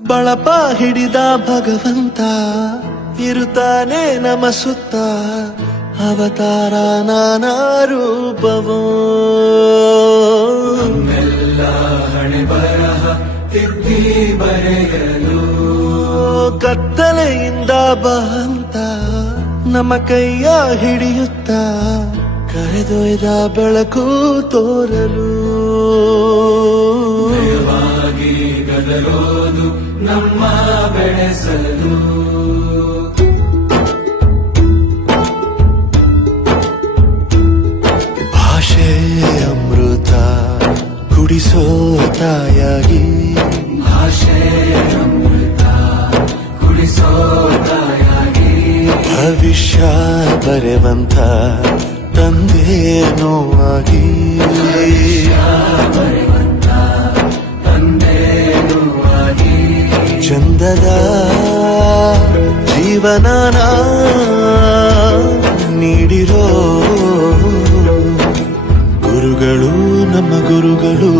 ಬಳಪ ಹಿಡಿದ ಭಗವಂತ ಇರುತ್ತಾನೆ ನಮ ಸುತ್ತ ಅವತಾರ ನಾನಾ ರೂಪವೋ ಹಣೆ ಬರಹ ತಿದ್ದಿ ಬರೆಯಲು ಕತ್ತಲೆಯಿಂದ ಬಂತ ನಮ್ಮ ಕೈಯ ಹಿಡಿಯುತ್ತ ಕರೆದೊಯ್ದ ಬೆಳಕು ತೋರಲು ಭಯವಾಗಿ ಗದರೋದು ನಮ್ಮ ಬೆಳೆಸಲು ಭಾಷೆ ಅಮೃತ ಕುಡಿಸೋ ತಾಯಾಗಿ ಭಾಷೆ ಅಮೃತ ಕುಡಿಸೋ ತಾಯಾಗಿ ಭವಿಷ್ಯ ಬರೆವಂತ ತಂದೇನೋ ಆಗಿ ಬರೆವಂತ ತಂದೇನೂ ಆಗಿ ಚಂದದ ಜೀವನನ ನೀಡಿರೋ ಗುರುಗಳು ನಮ್ಮ ಗುರುಗಳು